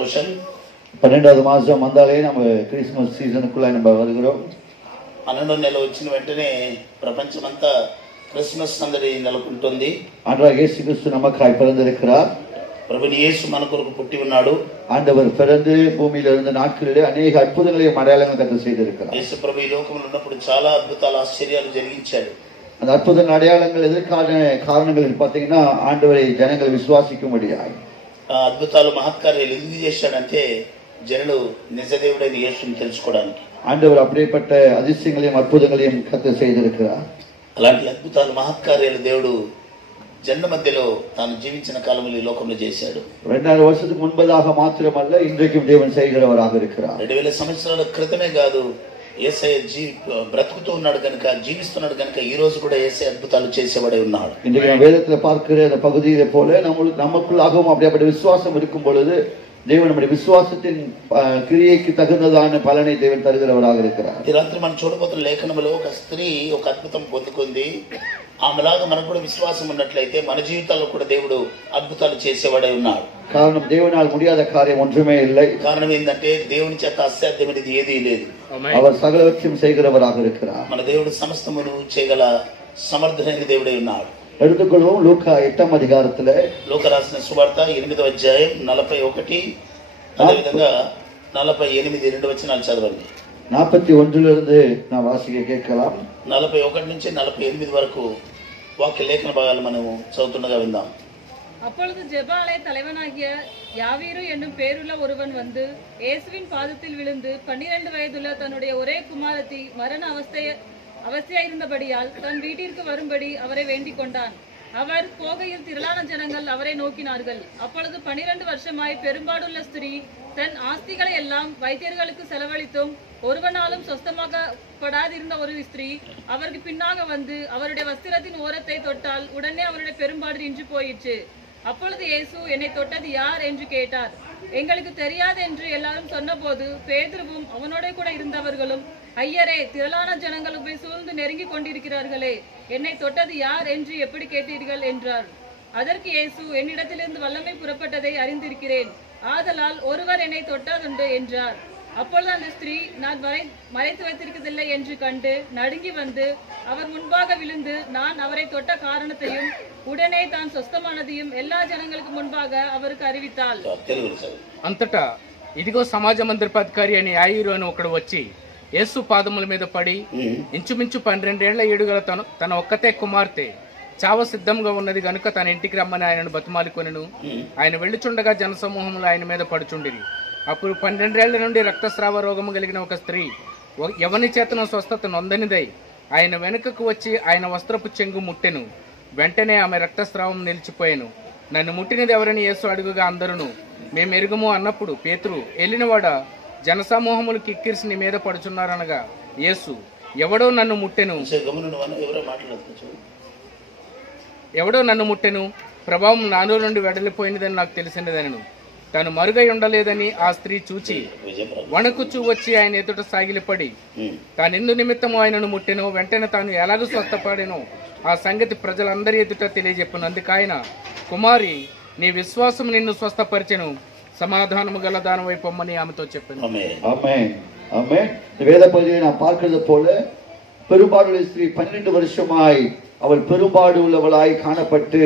சந்தோஷம். 12வது மாதம் வந்தாலே நம்ம கிறிஸ்மஸ் சீசனுக்குள்ள நம்ம வருகிறோம். 12వ నెల వచ్చిన వెంటనే ప్రపంచమంతా క్రిస్మస్ సందడి నెలకొంటుంది. ஆண்டவர் இயேசு கிறிஸ்து நமக்காய் பிறந்திருக்கிறார். ప్రభుని యేసు మన కొరకు పుట్టి ఉన్నాడు. ஆண்டவர் பிறந்து பூமியில இருந்த நாட்களிலே அநேக அற்புதங்களையும் அடையாளங்கள் கர்த்தர் செய்திருக்கிறார். యేసు ప్రభు ఈ లోకంలో ఉన్నప్పుడు చాలా అద్భుతాలు ఆశ్చర్యాలు జరిగించాడు. அந்த அற்புதங்கள் அடையாளங்கள் எதற்கான காரணங்கள் பார்த்தீங்கன்னா ஆண்டவரை ஜனங்கள் விசுவாசிக்கும்படியாய். అద్భుతాలు మహత్కార్యాలు ఎందుకు చేశాడంటే జనులు నిజదేవుడైన యేసుని తెలుసుకోవడానికి. ஆண்டவர் அப்படிப்பட்ட அதிசயங்களையும் அற்புதங்களையும் கர்த்தர் செய்திருக்கிறார். అలాంటి అద్భుతాలు మహత్కార్యాలు దేవుడు జన్మ మధ్యలో తాను జీవించిన కాలంలో ఈ లోకంలో చేశాడు. 2000 வருஷத்துக்கு முன்பதாக மாத்திரமல்ல இன்றைக்கும் தேவன் செய்கிறவராக இருக்கிறார். 2000 సంవత్సరాల క్రితమే కాదు, యేసయ్య బ్రతుకుతూ ఉన్నాడు కనుక, జీవిస్తున్నాడు కనుక ఈ రోజు కూడా యేసయ్య అద్భుతాలు చేసేవాడే ఉన్నాడు. இன்றைக்கு வேதத்துல பார்க்கிற அந்த பகுதியில போல நமக்குள்ளாகவும் அப்படிப்பட்ட விசுவாசம் இருக்கும் பொழுது தேவன் நம்முடைய விசுவாசத்தின் கிரியைக்கு தகுந்ததான பலனை தேவன் தருகிறவராக இருக்கிறார். ఈ రాత్రి మనం చూడబోతున్న లేఖనంలో ఒక స్త్రీ ఒక అద్భుతం పొందుకుంది. ఆమెలాగా మనకు కూడా విశ్వాసం ఉన్నట్లయితే మన జీవితాల్లో కూడా దేవుడు అద్భుతాలు చేసేవాడే ఉన్నాడు. காரணம் தேவனால் முடியாத காரியம் ஒன்றுமே இல்லை. కారణం ఏంటంటే దేవుని చేత అసాధ్యమైనది ఏదీ లేదు. அவர் சகலவற்றையும் செய்கிறவராக இருக்கிறார். మన దేవుడు సమస్తమును చేయగల సమర్థుడైన దేవుడై ఉన్నాడు. எடுத்துக்கொள்வோம் லூக்கா 8వ அதிகாரத்துல లూకా రాసిన సువార్త 8వ అధ్యాయం 41 అదేవిధంగా 48 2 వచనాలు చదవండి. 41 நான் வாசிக்க கேட்கலாம். 41 నుంచి 48 వరకు వాక్య లేఖన భాగాలు మనము చదువుతుండగా విందాం. அப்பொழுது ஜெப ஆலய தலைவனாகிய யாவீரு என்னும் பேருள்ள ஒருவன் வந்து இயேசுவின் பாதத்தில் விழுந்து 12 வயதுள்ள தன்னுடைய ஒரே குமாரத்தி மரண அவஸ்தையாயிருந்தபடியால் தன் வீட்டிற்கு வரும்படி அவரை வேண்டிக் கொண்டான். அவர் போகையில் திரளான ஜனங்கள் அவரை நோக்கினார்கள். அப்பொழுது 12 வருஷமாய் பெரும்பாடுள்ள ஸ்திரீ தன் ஆஸ்திகளை எல்லாம் வைத்தியர்களுக்கு செலவழித்தும் ஒருவனாலும் சொஸ்தமாக்கப்படாதிருந்த ஒரு ஸ்திரீ அவருக்கு பின்னாக வந்து அவருடைய வஸ்திரத்தின் ஓரத்தை தொட்டால் உடனே அவருடைய பெரும்பாடு நின்று போயிற்று. அப்பொழுது இயேசு என்னை தொட்டது யார் என்று கேட்டார். எங்களுக்கு தெரியாது என்று எல்லாரும் சொன்னபோது பேதுருவும் அவனோட கூட இருந்தவர்களும், ஐயரே, திரளான ஜனங்கள் உம்மை சூழ்ந்து நெருங்கி கொண்டிருக்கிறார்களே, என்னை தொட்டது யார் என்று எப்படி கேட்டீர்கள் என்றார். அதற்கு இயேசு, என்னிடத்திலிருந்து வல்லமை புறப்பட்டதை அறிந்திருக்கிறேன், ஆதலால் ஒருவர் என்னை தொட்டதுண்டு என்றார். அப்பொழுது அந்த ஸ்திரீ நான் மறைத்து வைத்திருக்கவில்லை என்று கண்டு நடுங்கி வந்து அவர் முன்பாக விழுந்து நான் அவரை தொட்ட காரணத்தையும் உடனே தான் சொஸ்தமானதையும் எல்லா ஜனங்களுக்கு முன்பாக அவருக்கு அறிவித்தாள். అంతటా ఇదిగో సమాజ మందిరాధికారి అని యాయిరు అని ఒకడు వచ్చి యేసు పాదముల మీద పడి ఇంచుమించు 12 ఏళ్ల ఏడుగల తన ఒక్కతే కుమార్తె చావ సిద్ధంగా ఉన్నది గనుక తన ఇంటికి రమ్మని ఆయనను బతిమాలుకొనెను. ఆయన వెళ్ళుచుండగా జనసమూహములు ఆయన మీద పడుచుండిరి. అప్పుడు 12 ఏళ్ల నుండి రక్తస్రావ రోగము కలిగిన ఒక స్త్రీ ఎవని చేతను స్వస్థత నొందనిదై ఆయన వెనుకకు వచ్చి ఆయన వస్త్రపు చెంగు ముట్టెను. వెంటనే ఆమె రక్తస్రావం నిలిచిపోయాను. నన్ను ముట్టినది ఎవరని యేసు అడుగుగా అందరూ మేము ఎరుగుము అన్నప్పుడు పేతురు, ఎలినవాడ, జనసమూహములు కిక్కిరిసి నీ మీద పడుచున్నారనగా యేసు, ఎవడో నన్ను ముట్టెను, ప్రభావం నాలో నుండి వెడలిపోయినదని నాకు తెలిసినదనను. తాను మరుగై ఉండలేదని ఆ స్త్రీ చూచి వణుకుచూ వచ్చి ఆయన ఎదుట సాగిలిపడి తానెందు నిమిత్తము ఆయనను ముట్టెనో వెంటనే తాను ఎలాగూ స్వస్థపడెనో ఆ సంగతి ప్రజలందరి ఎదుట తెలియజెప్పను. అందుకాయన, కుమారి, నీ విశ్వాసం నిన్ను స్వస్థపరిచెను, సమాధానము గల దానమై పొమ్మని ఆమెతో చెప్పాను. வேத பகுதியை நாம் பார்க்கிறது போல பெரும்பாடுள்ள ஸ்திரீ 12 வருஷமாய் அவள் பெரும்பாடு உள்ளவளாய் காணப்பட்டு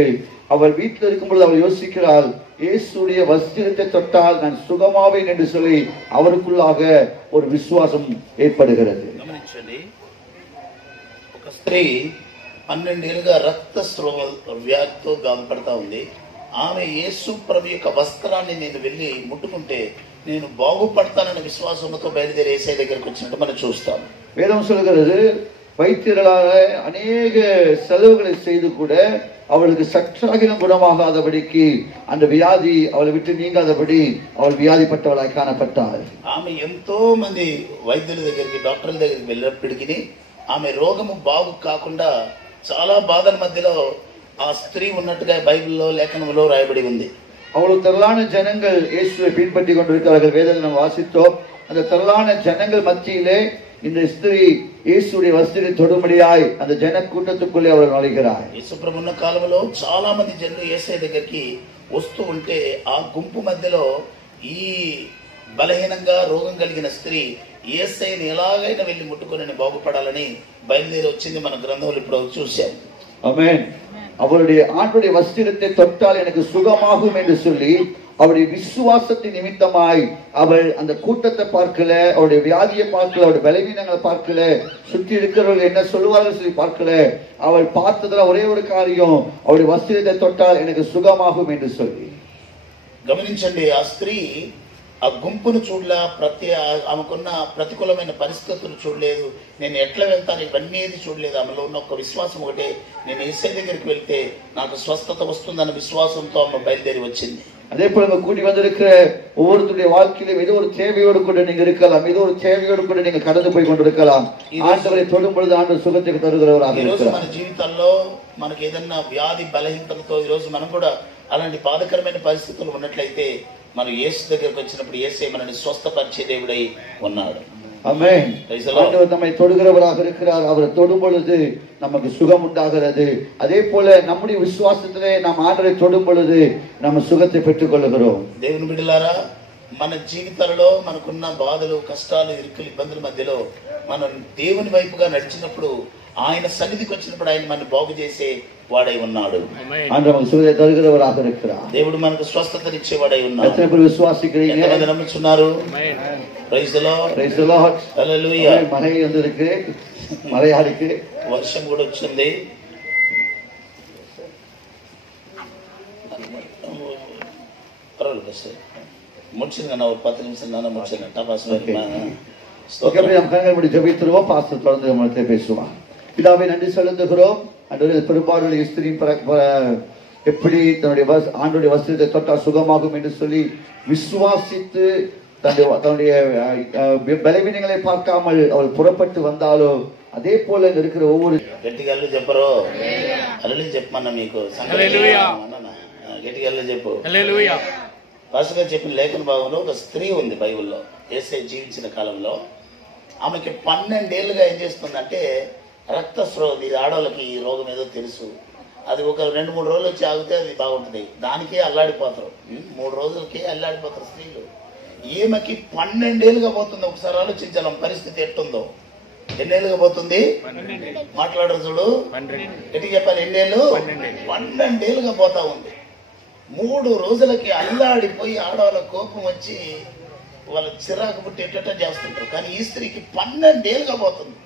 அவள் வீட்டில் இருக்கும் பொழுது அவள் யோசிக்கிறாள், இயேசுடைய வஸ்திரத்தை தொட்டால் நான் சுகமாவேன் என்று சொல்லி அவருக்குள்ளாக ஒரு விசுவாசம் ஏற்படுகிறது. ఒక స్త్రీ 12 ఏళ్ళుగా రక్తస్రావ వ్యాధితో బాధపడతా ఉంది. ఆమె యేసు ప్రభు యొక్క వస్త్రాన్ని నేను వెళ్ళి ముట్టుకుంటే నేను బాగుపడతానన్న విశ్వాసంతో బయలుదేరి యేసయ్య దగ్గరికి వచ్చినట్టు మనం చూస్తాం. வேதம் சொல்கிறது, வைத்தியர்களாக அநேக செலவுகளை செய்து கூட அவளுக்கு சற்றாகிலும் குணமாகாதபடிக்கு அந்த வியாதி அவளை விட்டு நீங்காதபடி அவள் வியாதிப்பட்டவளாய் காணப்பட்டாள். ఆమె ఎంతో మంది వైద్యుల దగ్గరికి, డాక్టర్ల దగ్గరికి వెళ్ళినప్పటికీ ఆమె రోగము బాగు కాకుండా చాలా బాధల మధ్యలో ఆ స్త్రీ ఉన్నట్టుగా బైబిల్లో లేఖనంలో రాయబడి ఉంది. அவ்வளவு திரளான ஜனங்கள் இயேசுவை பின்பற்றி கொண்டிருக்கிறார்கள். வேதத்தில் நாம் வாசித்தோம், அந்த திரளான ஜனங்கள் மத்தியிலே இந்த ஸ்திரீ இயேசுடைய வஸ்திரத்தை தொடும்படியாய் அந்த ஜன கூட்டத்துக்குள்ளே அவள் நுழைகிறார். యేసుప్రభు ఉన్న కాలంలో చాలా మంది జనులు యేసయ్య దగ్గరికి వస్తూ ఉంటే ఆ గుంపు మధ్యలో ఈ బలహీనంగా రోగం కలిగిన స్త్రీ యేసయ్యని ఎలాగైనా వెళ్ళి ముట్టుకొని బాగుపడాలని బయలుదేరి వచ్చింది. మన గ్రంథంలో ఇప్పుడు చూశాం. ஆமென். அவருடைய ஆண்டுடைய வஸ்திரத்தை தொட்டால் எனக்கு சுகமாகும் என்று சொல்லி அவருடைய விசுவாசத்தின் நிமித்தமாய் அவள் அந்த கூட்டத்தை பார்க்கல, அவருடைய வியாதியை பார்க்கல, அவருடைய பலவீனங்களை பார்க்கல, சுற்றி இருக்கிறவர்கள் என்ன சொல்லுவார்கள் சொல்லி பார்க்கல. அவள் பார்த்ததுல ஒரே ஒரு காரியம், அவருடைய வஸ்திரத்தை தொட்டால் எனக்கு சுகமாகும் என்று சொல்லி. గమనించండి, ఆ స్త్రీ ఆ గుంపును చూడలా, ఆమెకున్న ప్రతికూలమైన పరిస్థితులు చూడలేదు. నేను ఎట్లా వెళ్తాను ఇవన్నీ ఏది చూడలేదు. ఆమెలో ఉన్న ఒక విశ్వాసం ఒకటే, నేను యేసయ్య దగ్గరికి వెళ్తే నాకు స్వస్థత వస్తుందన్న విశ్వాసంతో ఆమె బయలుదేరి వచ్చింది. அதே போல நம்ம கூடி வந்திருக்கிற ஒவ்வொருத்தருடைய வாழ்க்கையிலும் ஏதோ ஒரு தேவையோடு கூட நீங்க இருக்கலாம், ஏதோ ஒரு தேவையோடு கூட நீங்க கடந்து போய் கொண்டிருக்கலாம். ஆண்டவரை தொடும் பொழுது ஆண்டவர் సుగతికి తరుగురవరాக இருக்கிறார். మన జీవితాల్లో మనకి ఏదన్నా వ్యాధి బలహీనతలతో ఈ రోజు మనం కూడా అలాంటి బాధకరమైన పరిస్థితులు ఉన్నట్లయితే మనం యేసు దగ్గరికి వచ్చినప్పుడు యేసే మనల్ని స్వస్థపరిచే దేవుడై ఉన్నాడు. ஆமென். ஆண்டவர் நம்மை தொடுகிறவராக இருக்கிறார். அவரை தொடும் பொழுது நமக்கு சுகம் உண்டாகிறது. அதே போல நம்முடைய விசுவாசத்திலே நாம் ஆண்டவரை தொடும் பொழுது நம்ம சுகத்தை பெற்றுக் கொள்கிறோம். దేవుని బిడ్డలారా, మన జీవితాలలో మనకున్న బాధలు, కష్టాలు, ఇరుకులు, ఇబ్బందుల మధ్యలో మనం దేవుని వైపుగా నడిచినప్పుడు, ఆయన సన్నిధికి వచ్చినప్పుడు ఆయన మనల్ని బాగు చేసే వాడై ఉన్నాడు. ஆண்டவர் நமக்கு சுகத்தை தருகிறவராக இருக்கிறார். దేవుడు మనకు స్వస్థతనిచ్చే వాడై ఉన్నాడు. எத்தனை பேர் விசுவாசிக்கிறீங்க? ఎంతమంది నమ్ముతున్నారు? Praise the Lord. Praise the Lord. Hallelujah. మழை வந்திருக்கு, மழையா இருக்கு, వర్షం కూడా వచ్చింది. పర్వాలేదు సార్, முடிச்சிருங்க. நான் ஒரு 10 நிமிஷம் தானே முடிச்சிருக்கேன். டபாஸ் ஓகே, நம்ம கண்கள் மூடி ஜெபித்துருவோம். பாஸ்டர் தொடர்ந்து நம்மளை பேசுவான். பிதாவே, நன்றி செலுத்துகிறோம். ஆண்டவரே, பெரும்பாலுடைய ஸ்திரீ எப்படி தன்னுடைய ஆண்டுடைய வஸ்திரத்தை தொட்டால் சுகமாகும் என்று சொல்லி விசுவாசித்து தன்னுடைய பலவீனங்களை பார்க்காமல் அவள் புறப்பட்டு வந்தாலோ, அதே போல இங்க இருக்கிற ஒவ்வொரு గట్టిగా చెప్పరు. హల్లెలూయా చెప్పమన్నా మీకు. గట్టిగా చెప్పు. పాస్టర్ గారు చెప్పిన లేఖన భాగంలో ఒక స్త్రీ ఉంది బైబిల్లో, యేసయ్య జీవించిన కాలంలో. ఆమెకి 12 ఏళ్ళుగా ఏం చేస్తుందంటే రక్తస్రావం. ఇది ఆడవాళ్ళకి ఈ రోగం ఏదో తెలుసు. అది ఒక 2-3 రోజులు వచ్చి ఆగితే అది బాగుంటుంది. దానికే అల్లాడిపోతారు. 3 రోజులకే అల్లాడిపోతారు స్త్రీలు. ఈమెకి 12 ఏళ్ళుగా పోతుంది. ఒకసారి ఆలోచించాలి పరిస్థితి ఎట్టుందో. ఎన్నేళ్ళుగా పోతుంది? మాట్లాడరు చూడు, ఎట్టి చెప్పాలి. ఎన్నేళ్ళు? 12 ఏళ్ళుగా పోతా ఉంది. 3 రోజులకి అల్లాడిపోయి ఆడవాళ్ళ కోపం వచ్చి వాళ్ళ చిరాకు పుట్టి ఎట్ట చేస్తుంటారు. కానీ ఈ స్త్రీకి 12 ఏళ్ళుగా పోతుంది.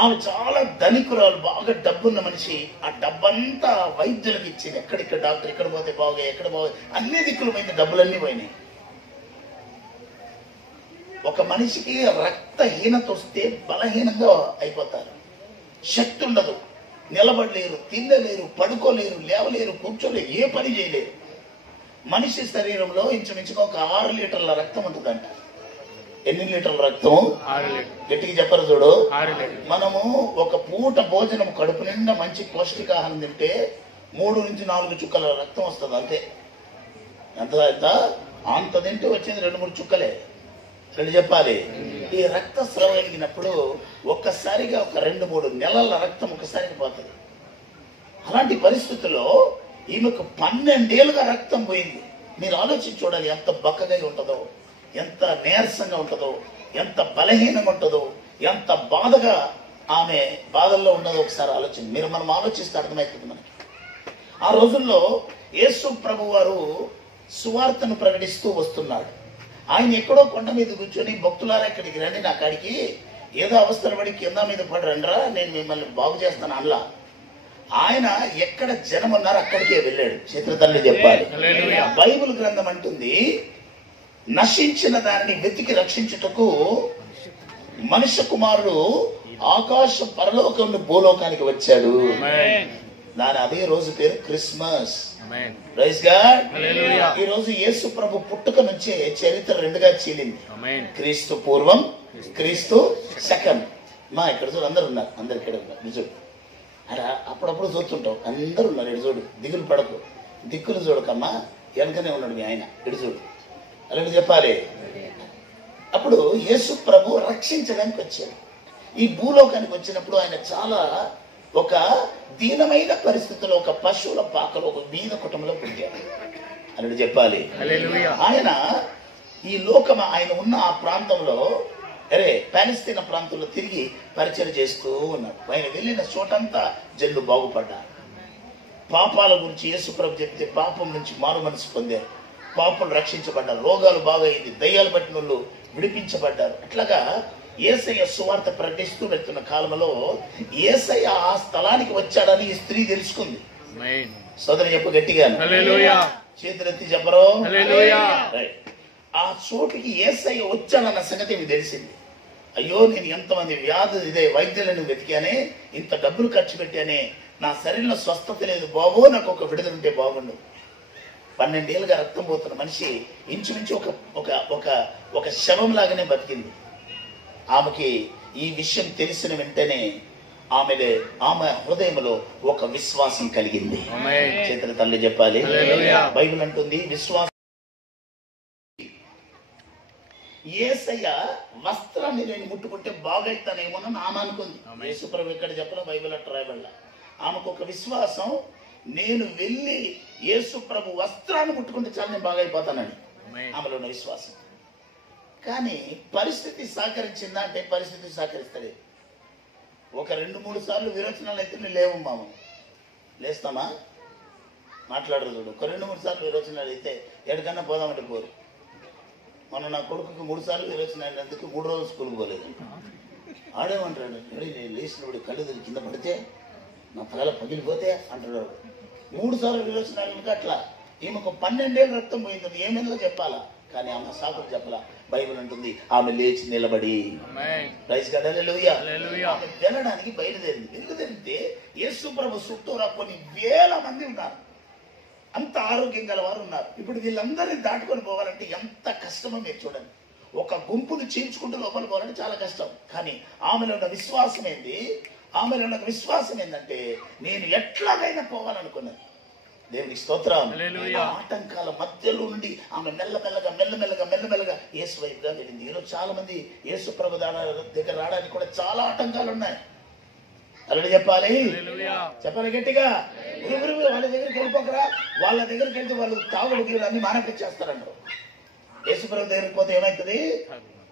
ఆమె చాలా ధనికురాలు, బాగా డబ్బున్న మనిషి. ఆ డబ్బంతా వైద్యులకు ఇచ్చింది. ఎక్కడిక్కడ డాక్టర్ ఇక్కడ పోతే బాగా, ఎక్కడ బాగా, అన్ని దిక్కులు పోయింది, డబ్బులన్నీ పోయినాయి. ఒక మనిషికి రక్తహీనత వస్తే బలహీనంగా అయిపోతారు. శక్తి ఉండదు, నిలబడలేరు, తినలేరు, పడుకోలేరు, లేవలేరు, కూర్చోలేరు, ఏ పని చేయలేరు. మనిషి శరీరంలో ఇంచుమించుగా ఒక 6 లీటర్ల రక్తం ఉంటుందంట. ఎన్ని లీటర్ల రక్తం? 6 లీటర్లు. గట్టిగా చెప్పరు చూడు. మనము ఒక పూట భోజనం కడుపు నిండా మంచి పౌష్టికాహారం తింటే 3 నుంచి 4 చుక్కల రక్తం వస్తుంది అంతే. ఎంత అంత తింటే వచ్చేది 2-3 చుక్కలే. చెప్పాలి. ఈ రక్తస్రావం కలిగినప్పుడు ఒక్కసారిగా ఒక 2-3 నెలల రక్తం ఒక్కసారికి పోతుంది. అలాంటి పరిస్థితుల్లో ఈమెకు 12 ఏళ్ళుగా రక్తం పోయింది. మీరు ఆలోచించి చూడాలి, ఎంత బక్కగా ఉంటుందో, ఎంత నీరసంగా ఉంటుందో, ఎంత బలహీనంగా ఉంటుందో, ఎంత బాధగా ఆమె బాధల్లో ఉన్నదో ఒకసారి ఆలోచన. మనం ఆలోచిస్తే అర్థమవుతుంది మనకి. ఆ రోజుల్లో యేసు ప్రభు వారు సువార్తను ప్రకటిస్తూ వస్తున్నాడు. ఆయన ఎక్కడో కొండ మీద కూర్చొని, భక్తులారా ఇక్కడికి రండి, నా కాడికి ఏదో అవస్థలు పడి కింద మీద పడి రండిరా, నేను మిమ్మల్ని బాగు చేస్తాను అల్లా. ఆయన ఎక్కడ జనం ఉన్నారో అక్కడికే వెళ్ళాడు. చిత్రతల్లి చెప్పాలి. బైబిల్ గ్రంథం అంటుంది, నశించిన దానిని వెతికి రక్షించుటకు మనుష్య కుమారుడు ఆకాశ పరలోకం భూలోకానికి వచ్చాడు. దాని అదే రోజు పేరు క్రిస్మస్. Praise God. ఈ రోజు యేసు ప్రభు పుట్టుక నుంచే చరిత్ర 2గా చీలింది. క్రీస్తు పూర్వం, క్రీస్తు సెకండ్. మా ఇక్కడ చూడు, అందరు ఉన్నారు, అందరు ఇక్కడ ఉన్నారు. చూడు, అలా అప్పుడప్పుడు చూస్తుంటావు, అందరు ఉన్నారు. ఇటు చూడు, దిగులు పడకు, దిక్కులు చూడకమ్మా, వెనకనే ఉన్నాడు మీ ఆయన. ఇటు చూడు, అలాంటి చెప్పాలి. అప్పుడు యేసు ప్రభు రక్షించడానికి వచ్చాడు. ఈ భూలోకానికి వచ్చినప్పుడు ఆయన చాలా ఒక దీనమైన పరిస్థితుల్లో, ఒక పశువుల పాకలో, ఒక బీద కుటుంబంలో పుట్టాడు. అని చెప్పాలి. హల్లెలూయా. ఆయన ఈ లోకం ఆయన ఉన్న ఆ ప్రాంతంలో పాలస్తీనా ప్రాంతంలో తిరిగి పరిచయం చేస్తూ ఉన్నాడు. ఆయన వెళ్ళిన చోటంతా జనులు బాగుపడ్డారు. పాపాల గురించి యేసుప్రభు చెప్తే పాపం నుంచి మారు మనసు పొందారు, పాపలు రక్షించబడ్డారు, రోగాలు బాగయింది, దయ్యాలు పట్టిన వాళ్ళు విడిపించబడ్డారు. అట్లాగా యేసయ్య సువార్త ప్రకటిస్తూ వెళ్తున్న కాలంలో యేసయ్య ఆ స్థలానికి వచ్చాడని ఈ స్త్రీ తెలుసుకుంది. సోదరు చెప్పు గట్టిగా, చేతులెత్తి చెప్పరు. ఆ చోటుకి యేసయ్య వచ్చాడన్న సంగతి మీకు తెలిసింది. అయ్యో నేను ఎంతమంది వైద్యులను వెతికానే, ఇంత డబ్బులు ఖర్చు పెట్టానే, నా శరీరంలో స్వస్థత లేదు బాబో, నాకు ఒక విడుదల ఉంటే బాగుండు. 12 ఏళ్ళుగా రక్తం పోతున్న మనిషి ఇంచుమించు ఒక శవం లాగానే బతికింది. ఆమెకి ఈ విషయం తెలిసిన వెంటనే ఆమె హృదయంలో ఒక విశ్వాసం కలిగింది. చేతుల తల్లి చెప్పాలి. బైబిల్ అంటుంది విశ్వాసం. యేసయ్య వస్త్రాన్ని నేను ముట్టుకుంటే బాగైతానేమోనని ఆమె అనుకుంది. యేసుప్రభు ఎక్కడ చెప్పలో బైబిల్ అట్లా రాయబడలా. ఆమెకు ఒక విశ్వాసం, నేను వెళ్ళి యేసుప్రభు వస్త్రాన్ని ముట్టుకుంటే చాలా నేను బాగైపోతానని ఆమెలో ఉన్న విశ్వాసం. కానీ పరిస్థితి సహకరించిందా అంటే పరిస్థితి సహకరిస్తలేదు. ఒక 2-3 సార్లు విరోచనాలు అయితే లేవు మామ, లేస్తామా మాట్లాడరు చూడు. ఒక 2-3 సార్లు విరోచనాలు అయితే ఎక్కడికన్నా పోదామంటే పోరు. మొన్న నా కొడుకుకి 3 సార్లు విరోచన అయినందుకు 3 రోజులు స్కూల్కి పోలేదు. ఆడేమంటాడు, నేను లేచినప్పుడు కళ్ళు తిరిగి కింద పడితే నా తల పగిలిపోతే అంటాడు. 3 సార్లు విరోచన అయినాక అట్లా ఈమెకు 12 ఏళ్ళు రక్తం పోయింది. ఏమైందో చెప్పాలా, కానీ ఆమె సాకులు చెప్పాలా. బైబిల్ అంటుంది ఆమె లేచి నిలబడి వెళ్ళడానికి బయలుదేరితే యేసుప్రభు చుట్టూరా కొన్ని వేల మంది ఉన్నారు, అంత ఆరోగ్యం గల వారు ఉన్నారు. ఇప్పుడు వీళ్ళందరినీ దాటుకొని పోవాలంటే ఎంత కష్టమో మీరు చూడండి. ఒక గుంపును చీల్చుకుంటూ లోపల పోవాలంటే చాలా కష్టం. కానీ ఆమెలో ఉన్న విశ్వాసం ఏంటంటే నేను ఎట్లాగైనా పోవాలనుకున్నది. దేవునికి స్తోత్రం. ఆటంకాల మధ్యలో నుండి ఆమె మెల్లమెల్లగా యేసు వైపుగా వెళ్ళింది. ఈరోజు చాలా మంది యేసు ప్రభు దగ్గర రావడానికి కూడా చాలా ఆటంకాలు ఉన్నాయి. అలా చెప్పాలి గట్టిగా. వాళ్ళ దగ్గరికి వెళ్ళిపోకరా, వాళ్ళ దగ్గరికి వెళ్తే వాళ్ళు తాగుడు గీరు అన్ని మానిపించేస్తారంటారు. యేసు ప్రభు దగ్గరికి పోతే ఏమవుతుంది,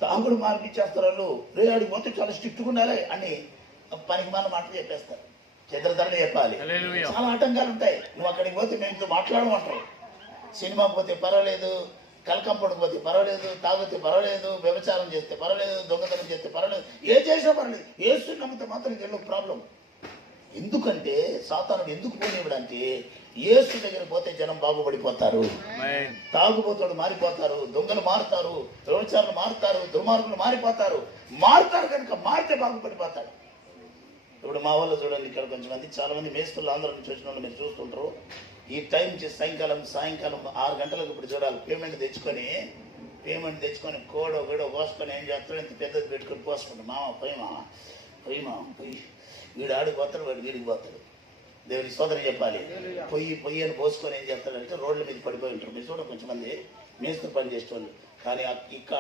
తాగుడు మానిపించేస్తారు. వాళ్ళు రేడికి పోతే చాలా స్ట్రిక్ట్గా ఉండాలి అని పనికి మన మాటలు చెప్పేస్తారు. చిత్రధరలు చెప్పాలి. చాలా ఆటంకాలు ఉంటాయి. నువ్వు అక్కడికి పోతే మేము మాట్లాడమంటారు. సినిమాకి పోతే పర్వాలేదు, కలకంపడికి పోతే పర్వాలేదు, తాగితే పర్వాలేదు, వ్యభిచారం చేస్తే పర్వాలేదు, దొంగతనం చేస్తే పర్వాలేదు, ఏ చేసినా పర్వాలేదు. యేసు నమ్మితే మాత్రం ఇది ప్రాబ్లం. ఎందుకంటే సాతానుడు ఎందుకు పోనివ్వడంటే యేసు దగ్గర పోతే జనం బాగుపడిపోతారు, తాగుబోతుడు మారిపోతారు, దొంగలు మారుతారు, వ్యభిచారులు మారుతారు, దుర్మార్గులు మారిపోతారు కనుక మారితే బాగుపడిపోతాడు. ఇప్పుడు మా వాళ్ళు చూడండి, ఇక్కడ కొంచెం మంది చాలా మంది మేస్తులు ఆంధ్ర నుంచి వచ్చిన వాళ్ళు మీరు చూస్తుంటారు. ఈ టైం సాయంకాలం 6 గంటలకు ఇప్పుడు చూడాలి. పేమెంట్ తెచ్చుకొని కోడో పోసుకొని ఏం చేస్తాడు, ఇంత పెద్దది పెట్టుకొని పోసుకుంటాడు. పోయి వీడు ఆడికి పోతాడు, వాడు వీడికి పోతాడు. దేవుని సోదరి చెప్పాలి. పొయ్యి అని పోసుకొని ఏం చేస్తాడంటే రోడ్ల మీద పడిపోయి ఉంటారు. మీరు చూడ కొంచెం మంది మేస్తులు పని చేసేవాళ్ళు. కానీ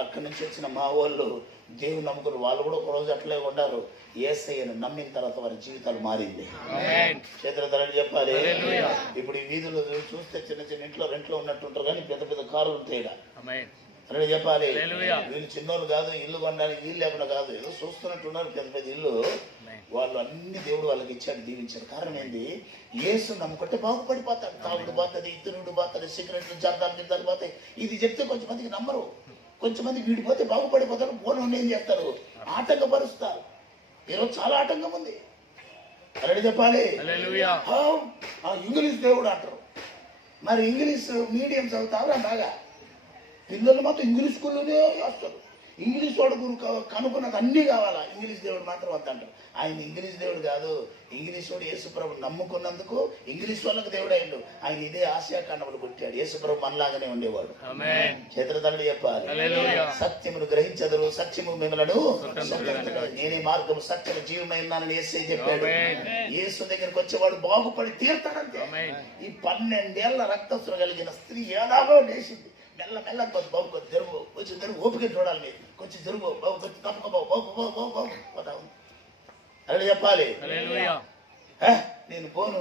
అక్కడి నుంచి వచ్చిన మా వాళ్ళు దేవుని నమ్ముకుని వాళ్ళు కూడా ఒక రోజు అట్లే ఉన్నారు. యేసయ్యను నమ్మిన తర్వాత వారి జీవితాలు మారింది. చేతులతోని చెప్పాలి. ఇప్పుడు ఈ వీధులు చూస్తే చిన్న ఇంట్లో రెంట్లో ఉన్నట్టుంటారు, కానీ పెద్ద కారులు ఉంటాయి. అలా చెప్పాలి. వీళ్ళు చిన్నోళ్ళు కాదు, ఇల్లు కొనడానికి వీళ్ళు లేకుండా కాదు, ఏదో చూస్తున్నట్టున్నారు పెద్ద ఇల్లు. వాళ్ళు అన్ని దేవుడు వాళ్ళకి ఇచ్చాడు, దీవించాడు. కారణం ఏంది, యేసు నమ్ముకుంటే బాగుపడిపోతాడు. తాగుడు పోతుంది, ఇతరుడు పోతాడు, సిగరెట్లు జర్దాలు పోతాయి. ఇది చెప్తే కొంచెం మందికి నమ్మరు. కొంచెం మంది వీడిపోతే బాగుపడిపోతారు, పోను ఏం చేస్తారు, ఆటంకపరుస్తారు. ఈరోజు చాలా ఆటంకం ఉంది. అలా చెప్పాలి. ఇంగ్లీష్ దేవుడు అంటారు. మరి ఇంగ్లీష్ మీడియం చదువుతారా బాగా? పిల్లలు మాత్రం ఇంగ్లీష్ స్కూల్లోనే వస్తారు. ఇంగ్లీష్ వాడు గురు కనుక్కున్నది అన్నీ కావాలా, ఇంగ్లీష్ దేవుడు మాత్రం వద్దంటారు. ఆయన ఇంగ్లీష్ దేవుడు కాదు. ఇంగ్లీష్ వాడు యేసుప్రభు నమ్ముకున్నందుకు ఇంగ్లీష్ వాళ్ళకు దేవుడు అయ్యిండు. ఆయన ఇదే ఆసియా ఖండములు పుట్టాడు. యేసుప్రభు మనలాగానే ఉండేవాడు. చేతులతల్లి చెప్పాలి. సత్యమును గ్రహించదురు, సత్యము మిమ్మలను నేనే మార్గము సత్యము జీవమై ఉన్నానని యేసయ్య చెప్పాడు. యేసు దగ్గరికి వచ్చేవాడు బాగుపడి తీరుతాడంతే. ఈ 12 ఏళ్ల రక్తస్రావం కలిగిన స్త్రీ ఏదాగో లేచింది. మెల్ల బాబు కొంచెం జరుగు, కొంచెం జరుగు, ఓపిక చూడాలి మీరు, కొంచెం జరుగు బాబు, కొంచెం తప్పుకో బాబు పోతా ఉంది. అలా చెప్పాలి. నేను పోను,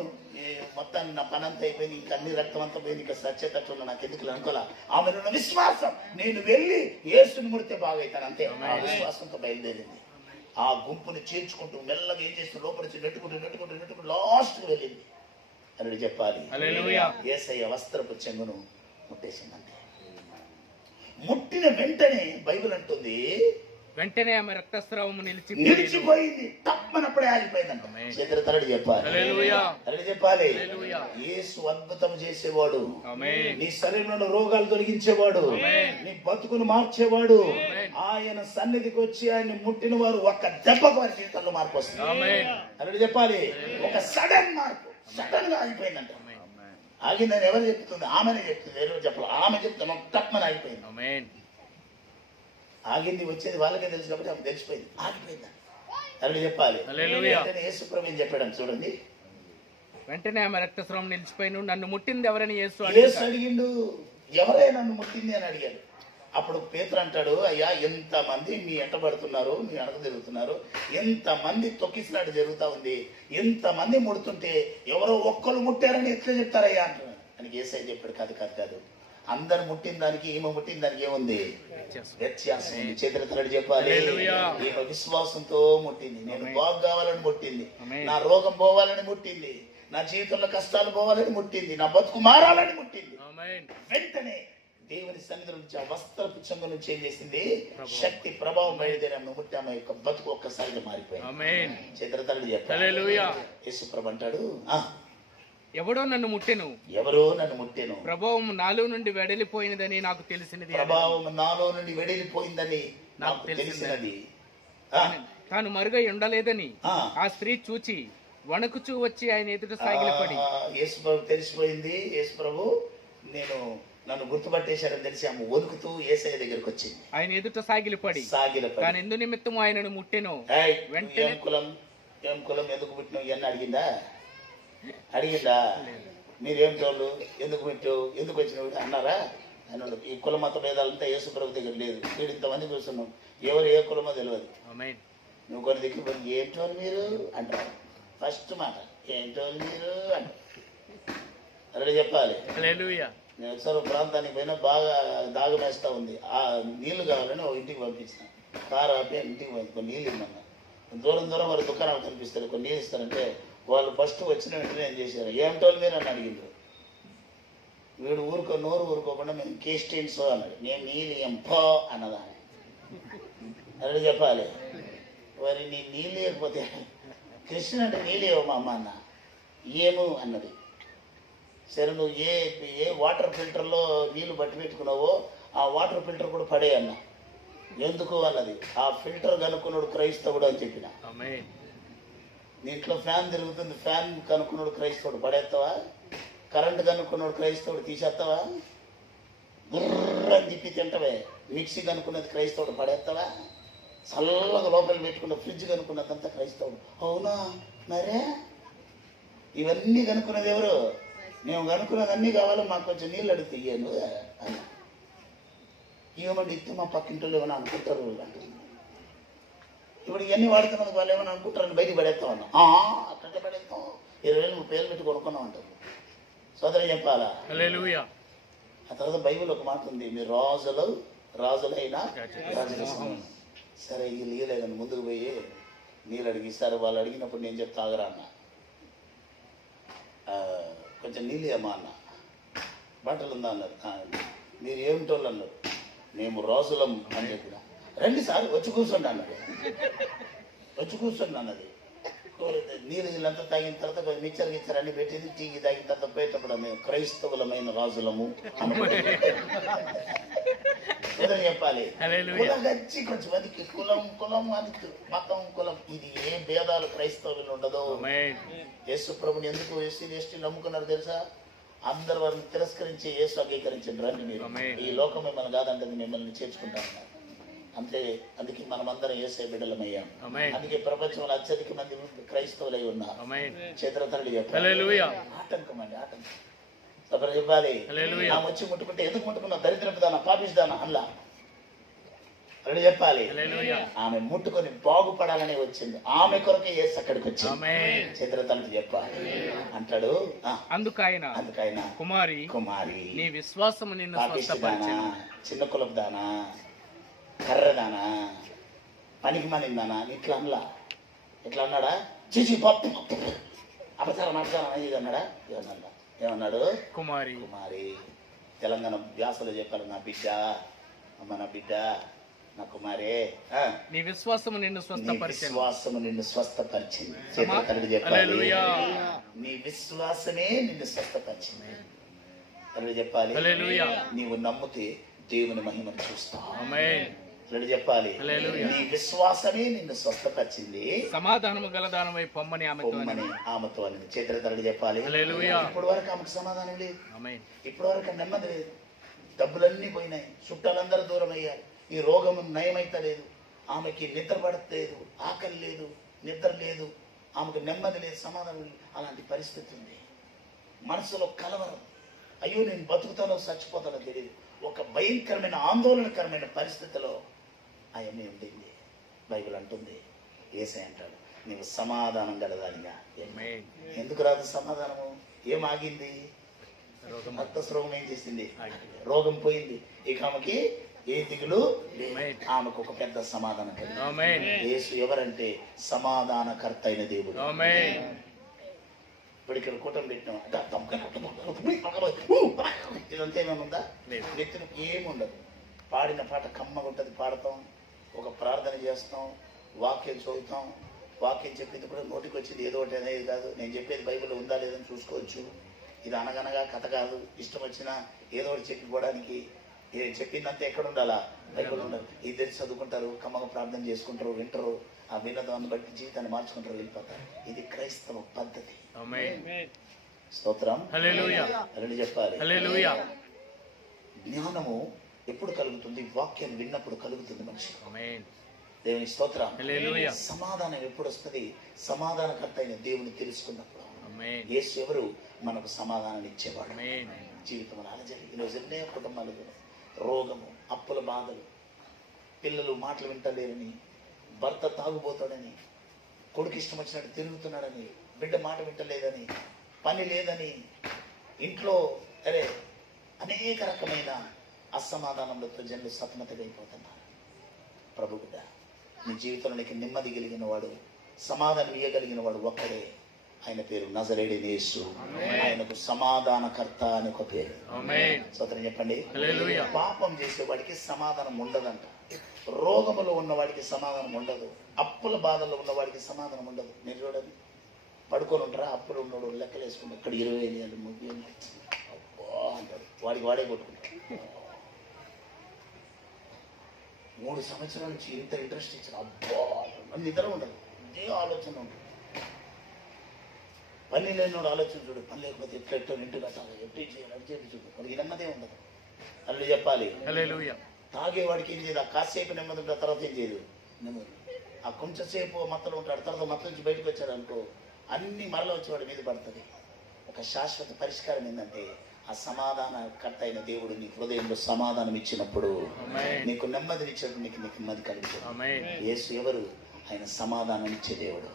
మొత్తాన్ని నా పని అంతా అయిపోయింది, ఇంకా అన్ని రక్తం అంతా పోయింది, ఇంకా సచ్చేటట్టు నాకు ఎందుకు అనుకోలే. ఆమెనున్న విశ్వాసం, నేను వెళ్ళి యేసుని ముడితే బాగైతాను అంతే. ఆ విశ్వాసంతో బయలుదేరింది. ఆ గుంపుని చేర్చుకుంటూ మెల్లగా ఏం చేస్తూ లోపలికి నెట్టుకుంటూ లాస్ట్కి వెళ్ళింది. అని చెప్పాలి. యేసయ్య వస్త్రపు చెంగును ముట్టేసిందంతే. ముట్టిన వెంటనే బైబిల్ అంటుంది, వెంటనే ఆమె రక్తస్రావము నిలిచిపోయింది. తప్పనప్పుడే ఆగిపోయిందంట. చేతుల తరడి చెప్పాలి. తరడి చెప్పాలి. యేసు అద్భుతం చేసేవాడు, నీ శరీరంలో రోగాలు తొలగించేవాడు, నీ బతుకును మార్చేవాడు. ఆయన సన్నిధికి వచ్చి ఆయన ముట్టిన వారు ఒక్క దెబ్బకు వారి జీవితంలో మార్పు వస్తుంది. తరడి చెప్పాలి. ఒక సడన్ మార్పు, సడన్ గా ఆగిపోయిందంట. ఆగిందని ఎవరు చెప్తుంది? ఆమెనే చెప్తుంది, ఎవరు చెప్పాలి. ఆమె చెప్తాను తప్పని ఆగిపోయింది. ఆగింది వచ్చేది వాళ్ళకే తెలుసు కాబట్టి ఆమె తెలిసిపోయింది, ఆగిపోయిందా అని చెప్పాలి. యేసు ప్రభు ఏం చెప్పాడు చూడండి. వెంటనే ఆమె రక్తస్రావం నిలిచిపోయిన, నన్ను ముట్టింది ఎవరని యేసు అడిగిండు. ఎవరే నన్ను ముట్టింది అని అడిగాడు. అప్పుడు పేతురు అంటాడు, అయ్యా ఎంతమంది మీ ఎంటబడుతున్నారు, మీ వెనక తిరుగుతున్నారు, ఎంతమంది తొక్కిసినట్టు జరుగుతా ఉంది, ఎంతమంది ముడుతుంటే ఎవరో ఒక్కరు ముట్టారని ఎట్లా చెప్తారయ్యా అంటున్నాడు. అని యేసయ్య చెప్పాడు, కాదు అందరు ముట్టిన దానికి ఈమె ముట్టిన దానికి ఏముంది? వ్యత్యాసం ఉంది. చేతులతోటి చెప్పాలి. ఈమె విశ్వాసంతో ముట్టింది. నేను బాగు కావాలని ముట్టింది, నా రోగం పోవాలని ముట్టింది, నా జీవితంలో కష్టాలు పోవాలని ముట్టింది, నా బతుకు మారాలని ముట్టింది. వెంటనే దేవుని సన్నిధి నుంచి ఆ వస్త్రపు చెంగు నుంచి ఏం చేసింది? శక్తి ప్రభావం బయలుదేరాము. ముట్టి ఆమె యొక్క బతుకు ఒక్కసారిగా మారిపోయింది. చేతులతోటి చెప్పాలి. యేసు ప్రభు అంటాడు, ఎవరో నన్ను ముట్టెను, ప్రభావం నాలో నుండి వెడలిపోయినదని నాకు తెలిసినది. నాకు తెలిసినది. తాను మరుగై ఉండలేదని ఆ స్త్రీ చూచి వణకుచూ వచ్చి ఆయన ఎదుట సాగిలపడి, యేసు ప్రభు తెలిసిపోయింది. యేసు ప్రభు నన్ను గుర్తుపట్టేశారని తెలిసి ఆమె వణుకుతూ యేసయ్య దగ్గరికి వచ్చింది. ఆయన ఎదుట సాగిలపడి తాను ఎందు నిమిత్తము ఆయనను ముట్టెను. వెంటనే ఏం కులం ఎందుకు పుట్టినావు ఇవన్నీ అడిగిందా? మీరేం తోళ్ళు, ఎందుకు పెట్టావు, ఎందుకు వచ్చినావు అన్నారా? అని ఈ కుల మత భేదాలంతా యేసు ప్రభు దగ్గర లేదు. వీడు ఇంతమంది చూస్తున్నాం, ఎవరు ఏ కులమో తెలియదు. నువ్వు కొన్ని దగ్గర ఏంటో మీరు అంటారు. ఫస్ట్ మాట ఏంటో మీరు అంటారు. అలా చెప్పాలి. నేను ఒకసారి ప్రాంతానికి పోయినా బాగా దాగం వేస్తా ఉంది. ఆ నీళ్లు కావాలని ఒక ఇంటికి పంపించిన కారు ఆపి ఇంటికి కొన్ని నీళ్ళు ఇమ్మన్నా. దూరం వారి దుకాణాలు కనిపిస్తారు, కొన్ని నీళ్ళు ఇస్తారంటే వాళ్ళు ఫస్ట్ వచ్చిన వెంటనే ఏం చేశారు, ఏమిటో మీరు అని అడిగిండ్రు. వీడు నోరు ఊరుకోకుండా మేము క్రిస్టియన్స్ అన్నాడు. నేను నీళ్ళు ఎంపో అన్నదా అలా చెప్పాలి. మరి నీ నీళ్ళు లేకపోతే క్రిస్టియన్ అంటే నీళ్ళు ఇవ్వమా అమ్మ అన్న. ఏము అన్నది. సరే నువ్వు ఏ వాటర్ ఫిల్టర్లో నీళ్లు బట్టి పెట్టుకున్నావో ఆ వాటర్ ఫిల్టర్ కూడా పడే అన్న. ఎందుకు అన్నది. ఆ ఫిల్టర్ కనుక్కున్నాడు క్రైస్తవుడు అని చెప్పిన. నీ ఇంట్లో ఫ్యాన్ తిరుగుతుంది, ఫ్యాన్ కనుక్కున్నాడు క్రైస్తవుడు పడేస్తావా? కరెంట్ కనుక్కున్నాడు క్రైస్తవుడు తీసేస్తావా? గుర్రని తిప్పి తింటవే. మిక్సీ కనుక్కున్నది క్రైస్తవుడు పడేస్తావా? చల్లగా లోపల పెట్టుకున్న ఫ్రిడ్జ్ కనుక్కున్నదంతా క్రైస్తవుడు. అవునా? మరే ఇవన్నీ కనుక్కున్నది ఎవరు? మేము కనుక్కున్నది అన్నీ కావాలి, మాకు కొంచెం నీళ్ళు అడిగితే ఇయ్యాను అని. ఏమండి ఇస్తే మా పక్కింటోళ్ళు ఏమైనా అనుకుంటారు అంటుంది. ఇప్పుడు ఇవన్నీ వాడుతున్నది వాళ్ళు ఏమైనా అనుకుంటారని బయటికి పడేస్తాం అన్నా. అట్లా పడేస్తాం, 20,000-30,000 పెట్టి కొనుక్కున్నాం అంటారు. సోదరు చెప్పాలా? ఆ తర్వాత బైబిల్ ఒక మాట ఉంది, మీరు రాజులైనా సరే ఈ నీళ్ళని ముందుకు పోయి నీళ్ళు అడిగిస్తారు. వాళ్ళు అడిగినప్పుడు నేను చెప్తా ఆగరా అన్న, కొంచెం నీళ్ళు ఏమా అన్న, బట్టలు ఉందా అన్నారు. మీరు ఏమిటోళ్ళు అన్నారు. మేము రాజులం అని చెప్పిన. రండి సార్ వచ్చి కూర్చోండి అన్నది. వచ్చి కూర్చోండి అన్నది. నీళ్ళంతా తాగిన తర్వాత మిక్చర్ గిచ్చర్ అన్ని పెట్టింది. టీ తాగిన తర్వాత పోయేటప్పుడు మేము క్రైస్తవులమైన రాజులము అని చెప్పాలి. గచ్చి కొంచెం మందికి కులం అది మతం కులం ఇది ఏ భేదాలు క్రైస్తవులు ఉండదు. యేసు ప్రభుని ఎందుకు ఎస్సీ నమ్ముకున్నారు తెలుసా? అందరు వారిని తిరస్కరించి యేసు అంగీకరించండి. రండి మీరు, ఈ లోకం మిమ్మల్ని కాదంటే మిమ్మల్ని చేర్చుకుంటామన్నారు. అంతే. అందుకే మనమందరం యేసే బిడ్డలమయ్యాం. అందుకే ప్రపంచంలో అత్యధిక మంది క్రైస్తవులై ఉన్నారు. చేతులతల్లి చెప్పాలి. ఆటంకం అండి, ఆటంకం. సభలు చెప్పాలి. ఆమె వచ్చి ముట్టుకుంటే ఎందుకు ముట్టుకున్నా? దరిద్రపు దానా, పాపిస్తానా అల్లా అని చెప్పాలి. హల్లెలూయా. ఆమె ముట్టుకొని బాగుపడాలని వచ్చింది. ఆమె కొరకే యేసు అక్కడికి వచ్చింది. ఆమేన్. చేతులతో చెప్పాలి. అంటాడు అందుకైనా కుమారి నీ విశ్వాసము నిన్ను పాకిస్తానా, స్వస్థపరిచెను. చిన్న కులపు దానా, కర్రదానా, పనికి మానిందానా ఇట్లా అనలా. ఇట్లా అన్నాడా? చేసి అపచారం ఇది అన్నాడా? ఏమన్నాడు? కుమారి తెలంగాణ వ్యాసలో చెప్పారు, నా బిడ్డ, అమ్మ నా బిడ్డ, నా కుమారే, నీ విశ్వాసము నిన్ను స్వస్థపరిచింది. చేతులు చెప్పాలి. నీ విశ్వాసమే నిన్ను స్వస్థపరిచింది. తల్లి చెప్పాలి. నీవు నమ్మితే దేవుని మహిమను చూస్తావు. చెప్పాలి. నీ విశ్వాసమే నిన్ను స్వస్థపరిచింది. సమాధానము గలదానమై పొమ్మని ఆమెతో అనేది. చేతుల తల్లి చెప్పాలి. ఇప్పటి వరకు ఆమెకు సమాధానం లేదు. ఇప్పటి వరకు నెమ్మది లేదు. డబ్బులన్నీ పోయినాయి. చుట్టాలందరూ దూరం అయ్యారు. ఈ రోగం నయమైతలేదు. ఆమెకి నిద్ర పడట్లేదు, ఆకలి లేదు, నిద్ర లేదు, ఆమెకు నెమ్మది లేదు, సమాధానం లేదు. అలాంటి పరిస్థితి ఉంది. మనసులో కలవరం, అయ్యో నేను బతుకుతానో చచ్చిపోతానో తెలియదు. ఒక భయంకరమైన ఆందోళనకరమైన పరిస్థితిలో ఆయన్ని ఉండింది. బైబిల్ అంటుంది, యేసయ్య అంటాడు, నీవు సమాధానం గలదానిగా. ఎందుకు రాదు సమాధానము? ఏం ఆగింది? రక్తస్రావం ఏం చేసింది? రోగం పోయింది. ఇక ఆమెకి ఏ దిగులు? ఆమెకు ఒక పెద్ద సమాధానం. యేసు ఎవరంటే సమాధానకర్త అయిన దేవుడు. ఇప్పుడు ఇక్కడ కూటమి పెట్టినాం, ఇదంతా ఏమైనా ఉందా? వ్యక్తిని ఏముండదు. పాడిన పాట కమ్మగా ఉంటుంది, పాడతాం, ఒక ప్రార్థన చేస్తాం, వాక్యం చదువుతాం. వాక్యం చెప్పింది కూడా నోటికి వచ్చింది ఏదో ఒకటి అనేది కాదు. నేను చెప్పేది బైబిల్లో ఉందా లేదని చూసుకోవచ్చు. ఇది అనగనగా కథ కాదు. ఇష్టం వచ్చినా ఏదో ఒకటి చెప్పిపోవడానికి చెప్పిందంతా ఎక్కడ ఉండాలా? బైబిల్ ఉండాలి. ఇద్దరు చదువుకుంటారు, కమ్మగా ప్రార్థన చేసుకుంటారు, వింటారు. ఆ విన్నదాన్ని బట్టి జీవితాన్ని మార్చుకుంటారు, వెళ్ళిపోతారు. ఇది క్రైస్తవ పద్ధతి. స్తోత్రం. చెప్పాలి. జ్ఞానము ఎప్పుడు కలుగుతుంది? వాక్యం విన్నప్పుడు కలుగుతుంది మనిషి. దేవుని స్తోత్రం. సమాధానం ఎప్పుడు వస్తుంది? సమాధానకర్త అయిన దేవుని తెలుసుకున్నప్పుడు. యేసు ఎవరు? మనకు సమాధానం ఇచ్చేవాడు. జీవితంలో అలజడి. ఈరోజు ఎన్నో కుటుంబాలు రోగము, అప్పుల బాధలు, పిల్లలు మాటలు వింటలేరని, భర్త తాగుబోతాడని, కొడుకు ఇష్టం వచ్చినట్టు తిరుగుతున్నాడని, బిడ్డ మాట వింటలేదని, పని లేదని, ఇంట్లో అనేక రకమైన అసమాధానములతో జనులు సతమతమైపోతున్నారు. ప్రభు బిడ్డ, నీ జీవితంలో నీకు నెమ్మది కలిగిన వాడు, సమాధానం ఇవ్వగలిగిన వాడు ఒక్కడే. ఆయన పేరు నజరేయుడైన యేసు. ఆయనకు సమాధానకర్త అని ఒక పేరు. సోదరం చెప్పండి. పాపం చేసేవాడికి సమాధానం ఉండదంట. రోగములో ఉన్నవాడికి సమాధానం ఉండదు. అప్పుల బాధల్లో ఉన్నవాడికి సమాధానం ఉండదు. మీరు చూడండి, పడుకొని ఉంటారా? అప్పులు ఉన్నాడు లెక్కలు వేసుకుంటాడు. ఇక్కడ 20,000 30,000 అంటాడు. వాడికి వాడే కొట్టుకుంటాడు. 3 సంవత్సరాల నుంచి ఇంత ఇంట్రెస్ట్ ఇచ్చారు. అబ్బా నిద్ర ఉండదు, ఇదే ఆలోచన ఉంటుంది. పని లేనివాడు ఆలోచన చూడు. పని లేకపోతే ఎట్లెట్టో ఇంటి కట్టాలి, ఎట్టి చేయాలి, అది చేపి చూడు. వాడికి నెమ్మదే ఉండదు. అల్లు చెప్పాలి. తాగేవాడికి ఏం చేయదు? ఆ కాసేపు నెమ్మది ఉంటుంది, తర్వాత ఏం చేయదు నెమ్మది. ఆ కొంచెం సేపు మత్తలు ఉంటాడు, తర్వాత మత్తల నుంచి బయటకు వచ్చాడు అనుకో, అన్ని మరల వచ్చి వాడి మీద పడుతుంది. ఒక శాశ్వత పరిష్కారం ఏంటంటే ఆ సమాధానకర్త అయిన దేవుడు నీ హృదయంలో సమాధానం ఇచ్చినప్పుడు, నీకు నెమ్మదిని ఇచ్చినప్పుడు నీకు నెమ్మది కలుగుతుంది. యేసు ఎవరు? ఆయన సమాధానం ఇచ్చే దేవుడు.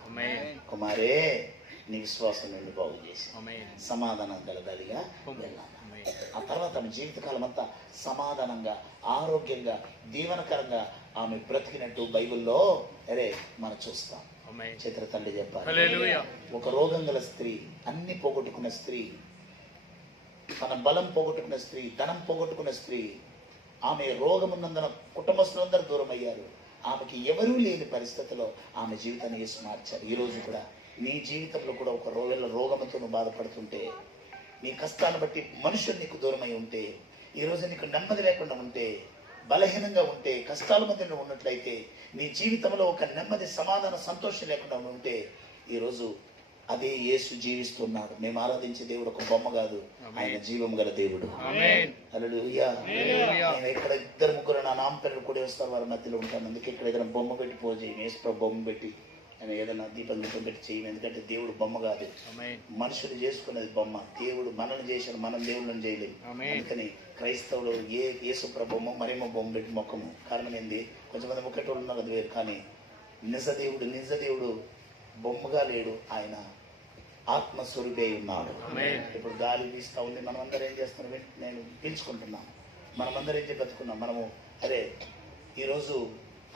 కుమారే, నీ విశ్వాసం నుండి బాగు చేసి సమాధానం గలదాలిగా వెళ్ళాలి. ఆ తర్వాత ఆమె జీవితకాలం అంతా సమాధానంగా, ఆరోగ్యంగా, దీవెనకరంగా ఆమె బ్రతికినట్టు బైబిల్లో మనం చూస్తాం. చిత్ర తండ్రి చెప్పాలి. ఒక రోగం గల స్త్రీ, అన్ని పోగొట్టుకున్న స్త్రీ, తన బలం పోగొట్టుకున్న స్త్రీ, ధనం పోగొట్టుకున్న స్త్రీ, ఆమె రోగమున్నందున కుటుంబస్తులందరూ దూరం అయ్యారు. ఆమెకి ఎవరూ లేని పరిస్థితిలో ఆమె జీవితాన్ని యేసు మార్చారు. ఈ రోజు కూడా నీ జీవితంలో కూడా ఒక రోగంతో నువ్వు బాధపడుతుంటే, నీ కష్టాన్ని బట్టి మనుషులు నీకు దూరమై ఉంటే, ఈరోజు నీకు నెమ్మది లేకుండా ఉంటే, బలహీనంగా ఉంటే, కష్టాల మధ్య ఉన్నట్లయితే, నీ జీవితంలో ఒక నెమ్మది, సమాధానం, సంతోషం లేకుండా ఉంటే, ఈరోజు అదే యేసు జీవిస్తున్నాడు. మేము ఆరాధించే దేవుడు ఒక బొమ్మ కాదు, ఆయన జీవం గల దేవుడు. హల్లెలూయా. ఆయన ఇక్కడ 2-3 నా నామ పేరు కూడా వస్తారు, వారి మధ్యలో ఉంటాను. అందుకే ఇక్కడ ఏదైనా బొమ్మ పెట్టి పూజ చేయి, యేసు బొమ్మ పెట్టి ఆయన ఏదైనా దీపం పెట్టి చేయము. ఎందుకంటే దేవుడు బొమ్మ కాదు, మనుషులు చేసుకునేది బొమ్మ. దేవుడు మనల్ని చేశాడు, మనం దేవుళ్ళని చేయలేము. అందుకని క్రైస్తవులు యేసు ప్రభుమో మరేమో బొమ్మ పెట్టి మొక్కము. కారణం ఏంది? కొంచెంమంది మొక్కటోళ్ళు ఉన్నారు, అది వేరు. కానీ నిజ దేవుడు బొమ్మగా లేడు, ఆయన ఆత్మస్వరూపే ఉన్నాడు. ఇప్పుడు గాలి వీస్తా ఉంది, మనమందరం ఏం చేస్తున్నాం? నేను పీల్చుకుంటున్నాను, మనమందరం ఏం బతుకున్నాం. మనము అరే ఈరోజు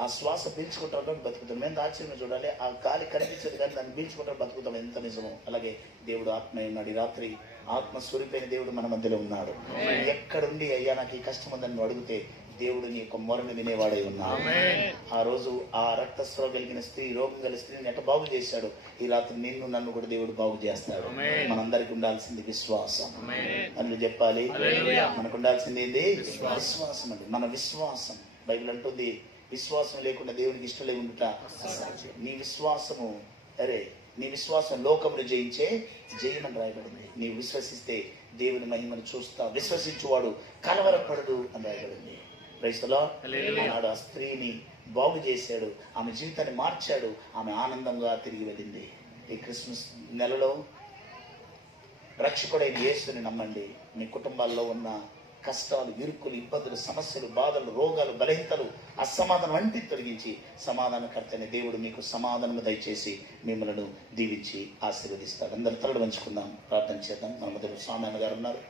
ఆ శ్వాస పీల్చుకుంటాం, బతుకుతాం. ఎంత ఆశ్చర్యం చూడాలి. ఆ గాలి కనిపించదు కానీ దాన్ని పీల్చుకుంటాం, బతుకుతాం. ఎంత నిజమో. అలాగే దేవుడు ఆత్మ ఉన్నాడు. ఈ రాత్రి ఆత్మస్వరూపైన దేవుడు మన మధ్యలో ఉన్నాడు. ఎక్కడుండి అయ్యా నాకు ఈ కష్టం ఉందని నువ్వు అడిగితే దేవుడు నీ యొక్క మొరను వినేవాడై ఉన్నాడు. ఆ రోజు ఆ రక్తస్రావం కలిగిన స్త్రీ, రోగం కలిగిన స్త్రీని ఎట్లా బాగు చేశాడు, ఈ రాత్రి నిన్ను నన్ను కూడా దేవుడు బాగు చేస్తాడు. మనందరికి ఉండాల్సింది విశ్వాసం. అందులో చెప్పాలి, మనకు ఉండాల్సింది ఏంది? విశ్వాసం అండి. మన విశ్వాసం, బైబిల్ అంటుంది విశ్వాసం లేకుండా దేవునికి ఇష్టం లేకుండుట అసాధ్యం. నీ విశ్వాసము నీ విశ్వాసం లోకమును జయించే జయమని రాయబడింది. నీవు విశ్వసిస్తే దేవుని మహిమను చూస్తా, విశ్వసించువాడు కలవరపడడు అని రాయబడింది. క్రైస్తలో ఆనాడు ఆ స్త్రీని బాగు చేశాడు, ఆమె జీవితాన్ని మార్చాడు, ఆమె ఆనందంగా తిరిగి వెళ్ళింది. ఈ క్రిస్మస్ నెలలో రక్షకుడైన యేసుని నమ్మండి. మీ కుటుంబాల్లో ఉన్న కష్టాలు, ఇరుకులు, ఇబ్బందులు, సమస్యలు, బాధలు, రోగాలు, బలహీనతలు, అసమాధానం వంటి తొలగించి సమాధానకర్తనే దేవుడు మీకు సమాధానము దయచేసి మిమ్మల్ని దీవించి ఆశీర్వదిస్తాడు. అందరూ తలలు వంచుకుందాం, ప్రార్థన చేద్దాం. మన మధ్య స్వామి గారు ఉన్నారు.